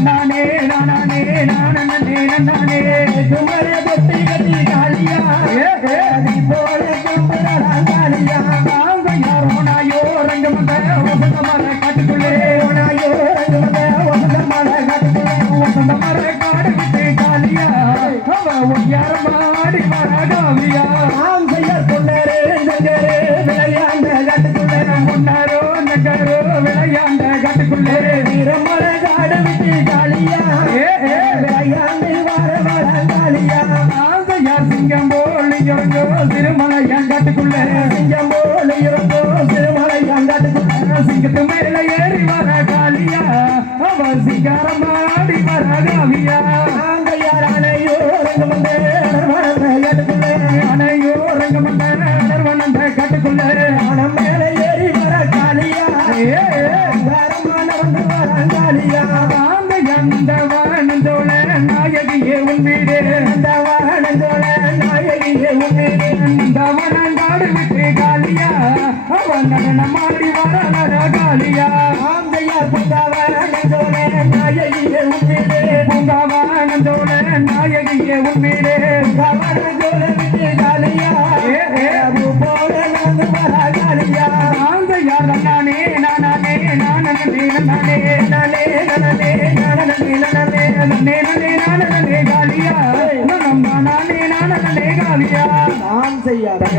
நானே நானே நானே நானே குமர தொட்டி கட்டி காளியா போல கும்பராளியா நாங்க யாரோ நாயோ ரங்கமத வசந்த மர காட்டுக்குள்ளே நாயோ ரங்கமத வசந்த மர காட்டுக்குள்ளே வசந்த மர காடு விட்டு காளியா யாரமாடி மரகாவியா நாம் செய்ய கொண்டரே நகரே விளையாண்ட காட்டுக்குள்ளே கொண்டாரோ நகரோ விளையாண்ட காட்டுக்குள்ளே வீரமர காடு விட்டு காளியா விளையாண்டு வர வர காளியா நாங்க யார் சிங்கம் போல் இறங்கோ திருமலையான் காட்டுக்குள்ளே சிங்கம் போல் இறங்கோ திருமலையான் காட்டுக்குள்ளே சிங்கத்து மேல ஏறி வர காளியா அவர் சிங்காரமாடி மரகாவியா நாங்க யார் அணையோ ரங்கமந்தே காட்டுக்குள்ளே அணையோ ரங்கமந்த நர்வனந்த காட்டுக்குள்ளே ஆனம் மேல ஏறி வர காளியா வந்து வர காளியா அந்த எந்த வானந்தோள நாயகியே உன் வீடு அந்த வானந்தோள நாயகியே உன் வீடு இந்த வனங்காடு விட்டு காளியா அவன் நடனமாடி வர காளியா ஆந்தையார் பூங்காவானந்தோள நாயகியே உன் வீடு பூங்காவானந்தோள நாயகியே உன் வீடு பூங்காவானந்தோள விட்டு காளியா போல நடந்து வர காளியா ஆந்தையார் நானே நானே நானே நானே நானே நானே நானே நானே நானே காளியா நானே நானே காளியா நான் செய்யாத